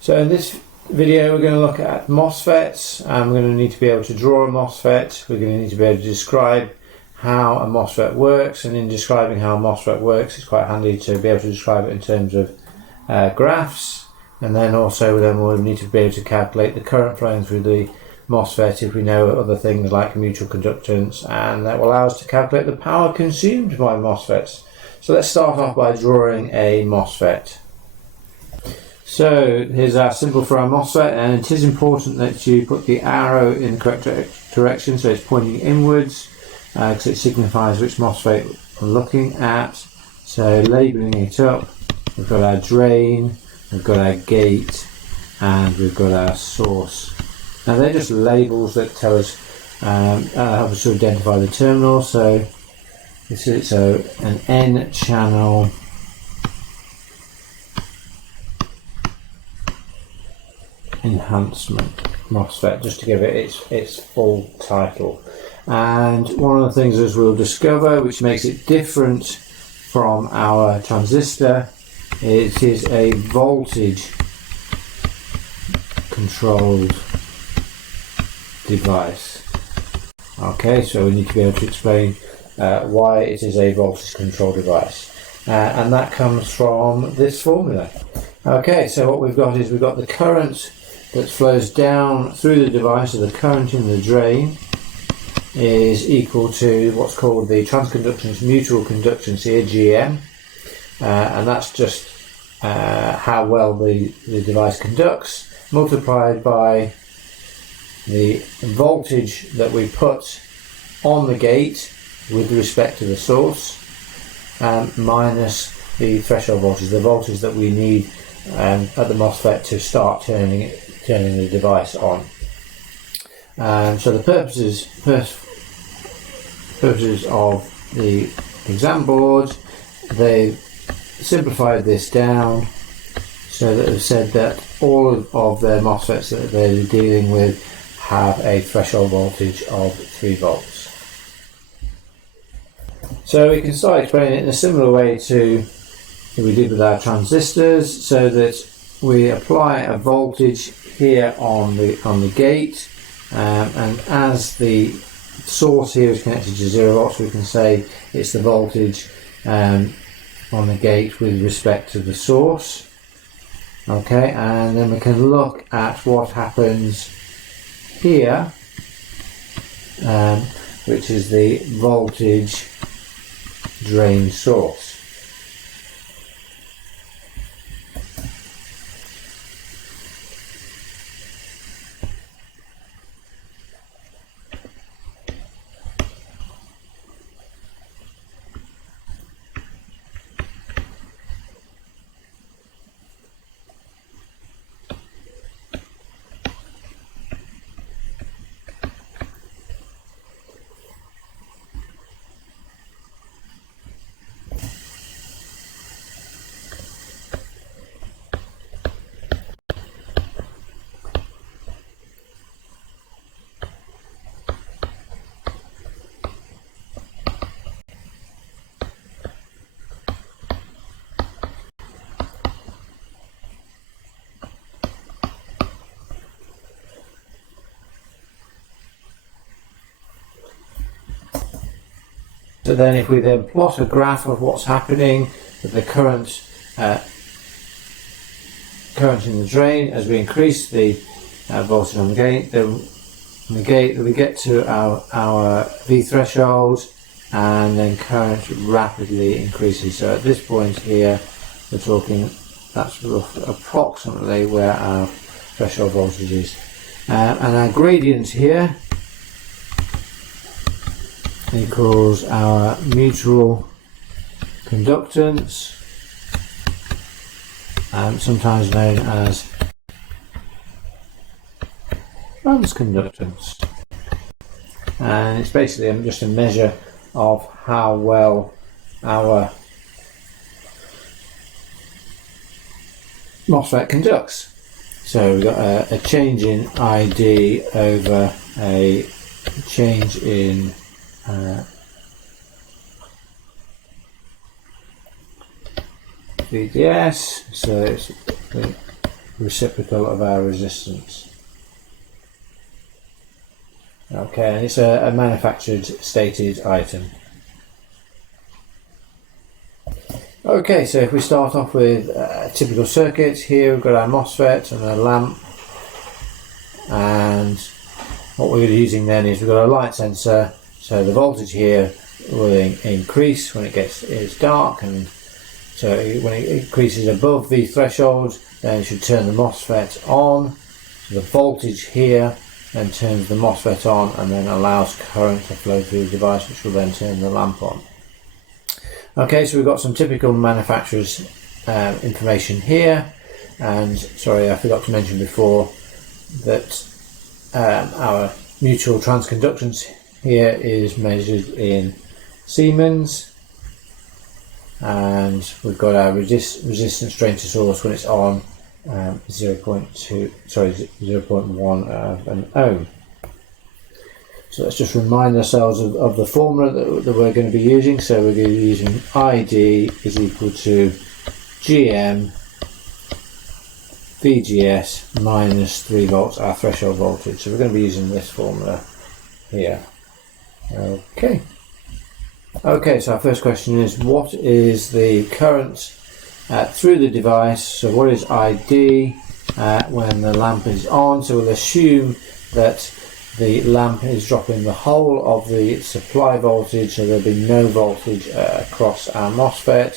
So in this video we're going to look at MOSFETs, and we're going to need to be able to draw a MOSFET. We're going to need to be able to describe how a MOSFET works, and in describing how a MOSFET works it's quite handy to be able to describe it in terms of graphs, and then we'll need to be able to calculate the current flowing through the MOSFET if we know other things like mutual conductance, and that will allow us to calculate the power consumed by MOSFETs. So let's start off by drawing a MOSFET. So here's our symbol for our MOSFET, and it is important that you put the arrow in the correct direction so it's pointing inwards, because it signifies which MOSFET we're looking at. So labelling it up, we've got our drain, we've got our gate, and we've got our source. Now they're just labels that tell us, help us to identify the terminal. So this is an N channel enhancement MOSFET, just to give it its full title. And one of the things, as we'll discover, which makes it different from our transistor, it is a voltage controlled device. Okay, so we need to be able to explain why it is a voltage control device, and that comes from this formula. Okay, so what we've got is we've got the current that flows down through the device, so the current in the drain is equal to what's called the transconductance mutual conductance here, GM, and that's just how well the device conducts, multiplied by the voltage that we put on the gate with respect to the source, minus the threshold voltage, the voltage that we need at the MOSFET to start turning the device on. So the purposes of the exam board, they simplified this down so that they've said that all of their MOSFETs that they're dealing with have a threshold voltage of 3 volts. So we can start explaining it in a similar way to what we did with our transistors, so that we apply a voltage here on the gate, and as the source here is connected to 0 volts, we can say it's the voltage on the gate with respect to the source. Okay, and then we can look at what happens here, which is the voltage drain source. So then if we then plot a graph of what's happening with the current in the drain, as we increase the voltage on the gate, we get to our V threshold, and then current rapidly increases. So at this point here we're talking, that's approximately where our threshold voltage is, and our gradient here equals our mutual conductance, sometimes known as transconductance, and it's basically just a measure of how well our MOSFET conducts. So we've got a change in ID over a change in VDS, so it's the reciprocal of our resistance. Okay, and it's a manufactured stated item. Okay, so if we start off with a typical circuit, here we've got our MOSFET and a lamp, and what we're using then is we've got a light sensor, so the voltage here will increase when it's dark, and so when it increases above the threshold, then it should turn the MOSFET on. So the voltage here then turns the MOSFET on and then allows current to flow through the device, which will then turn the lamp on. Okay, so we've got some typical manufacturer's information here, and sorry, I forgot to mention before that our mutual transconductance here is measured in Siemens, and we've got our resistance drain to source when it's on 0.1 of an ohm. So let's just remind ourselves of the formula that we're going to be using. So we're going to be using ID is equal to GM VGS minus 3 volts, our threshold voltage. So we're going to be using this formula here. Okay, so our first question is, what is the current through the device? So what is ID when the lamp is on? So we'll assume that the lamp is dropping the whole of the supply voltage, so there'll be no voltage across our MOSFET.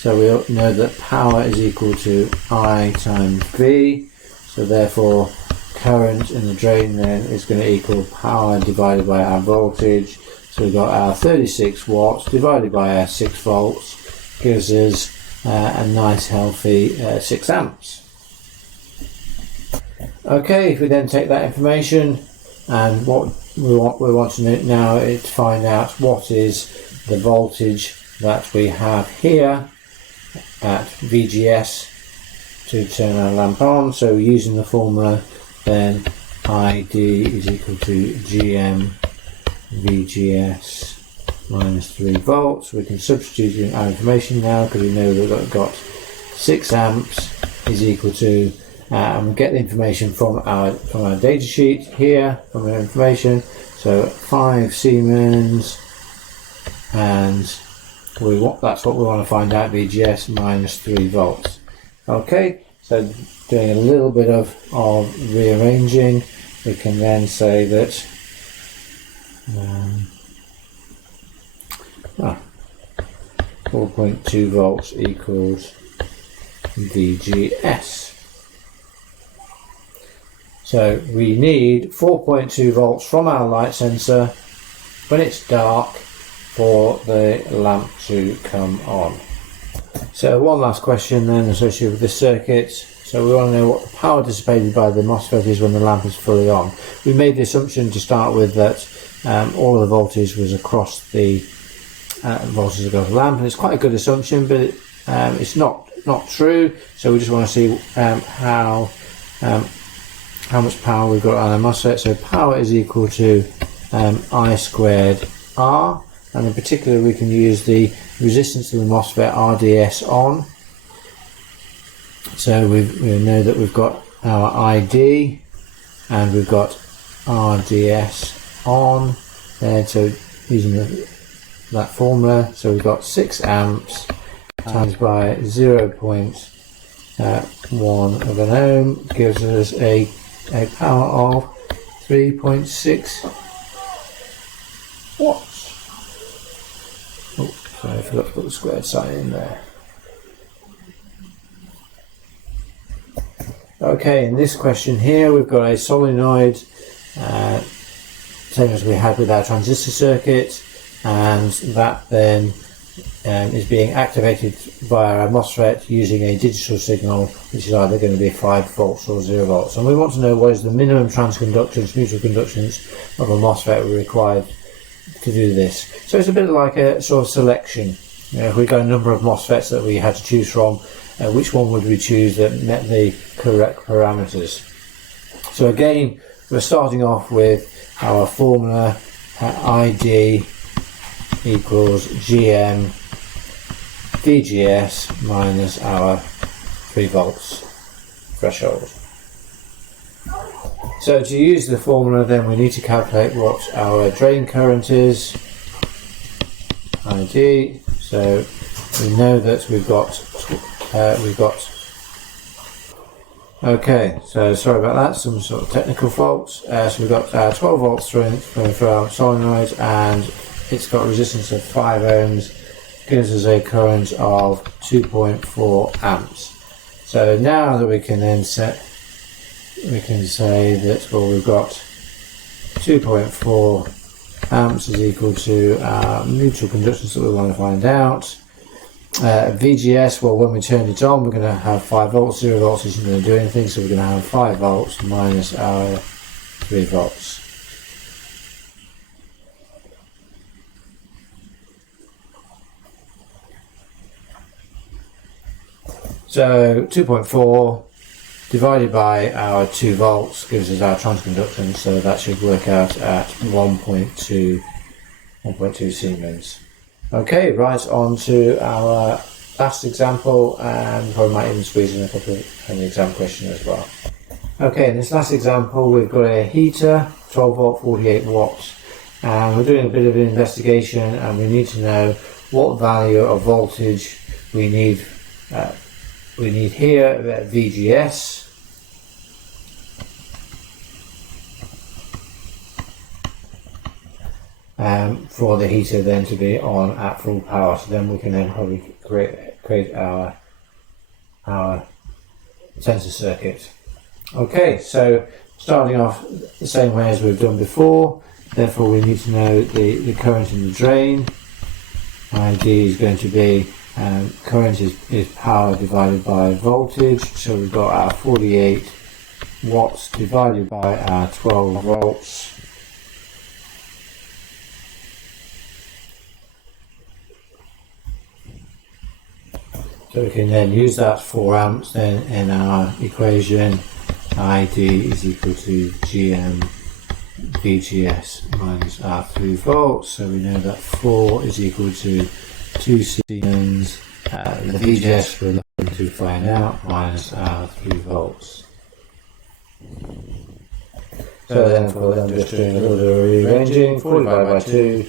So we know that power is equal to I times V, so therefore current in the drain then is going to equal power divided by our voltage. So we've got our 36 watts divided by our 6 volts gives us a nice healthy 6 amps. Okay, if we then take that information, and what we want to know now is to find out what is the voltage that we have here at VGS to turn our lamp on. So using the formula, then ID is equal to GM VGS minus 3 volts. We can substitute in our information now because we know that we've got 6 amps is equal to and we get the information from our data sheet here, from our information. So 5 Siemens, and that's what we want to find out, VGS minus 3 volts. Okay, so doing a little bit of rearranging, we can then say that 4.2 volts equals VGS. So we need 4.2 volts from our light sensor when it's dark for the lamp to come on. So one last question then associated with this circuit. So we want to know what the power dissipated by the MOSFET is when the lamp is fully on. We made the assumption to start with that all of the voltage was across the voltage of the lamp, and it's quite a good assumption, but it's not true. So we just want to see how much power we've got on our MOSFET. So power is equal to I squared R, and in particular we can use the resistance of the MOSFET RDS on. So we know that we've got our ID and we've got RDS on there, so using that formula, so we've got 6 amps times by 0.1 of an ohm gives us a power of 3.6 watts. Oh, sorry, I forgot to put the squared sign in there. Okay, in this question here we've got a solenoid, same as we had with our transistor circuit, and that then is being activated via our MOSFET using a digital signal, which is either going to be 5 volts or 0 volts. And we want to know what is the minimum transconductance, mutual conductance of a MOSFET required to do this. So it's a bit like a sort of selection. If we've got a number of MOSFETs that we had to choose from, which one would we choose that met the correct parameters? So again, we're starting off with our formula, ID equals GM VGS minus our 3 volts threshold. So to use the formula, then we need to calculate what our drain current is, ID. So we know that we've got okay, so sorry about that, some sort of technical faults. So we've got 12 volts running through our solenoid, and it's got a resistance of 5 ohms, gives us a current of 2.4 amps. So now that we can then say that, well, we've got 2.4 amps is equal to our mutual conductance that we want to find out. VGS, well, when we turn it on, we're going to have 5 volts. 0 volts isn't going to do anything, so we're going to have 5 volts minus our 3 volts. So 2.4 divided by our 2 volts gives us our transconductance, so that should work out at 1.2 Siemens. Okay, right on to our last example, and probably might even squeeze in a couple of an exam question as well. Okay, in this last example we've got a heater, 12 volt, 48 watts, and we're doing a bit of an investigation, and we need to know what value of voltage we need here at VGS. For the heater then to be on at full power, so then we can then probably create our sensor circuit. Okay, so starting off the same way as we've done before, therefore we need to know the current in the drain. ID is going to be current is power divided by voltage, so we've got our 48 watts divided by our 12 volts. So we can then use that 4 amps then in our equation. ID is equal to GM VGS minus our 3 volts. So we know that 4 is equal to 2 Siemens. The VGS we're looking to find out minus our 3 volts. So then for them just doing a little bit of rearranging, 4 divided by 2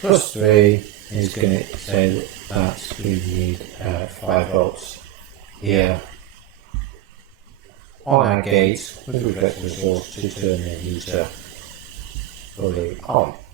plus 3 is going to say that we need 5 volts here on our gate with respect to the source to turn the heater fully on.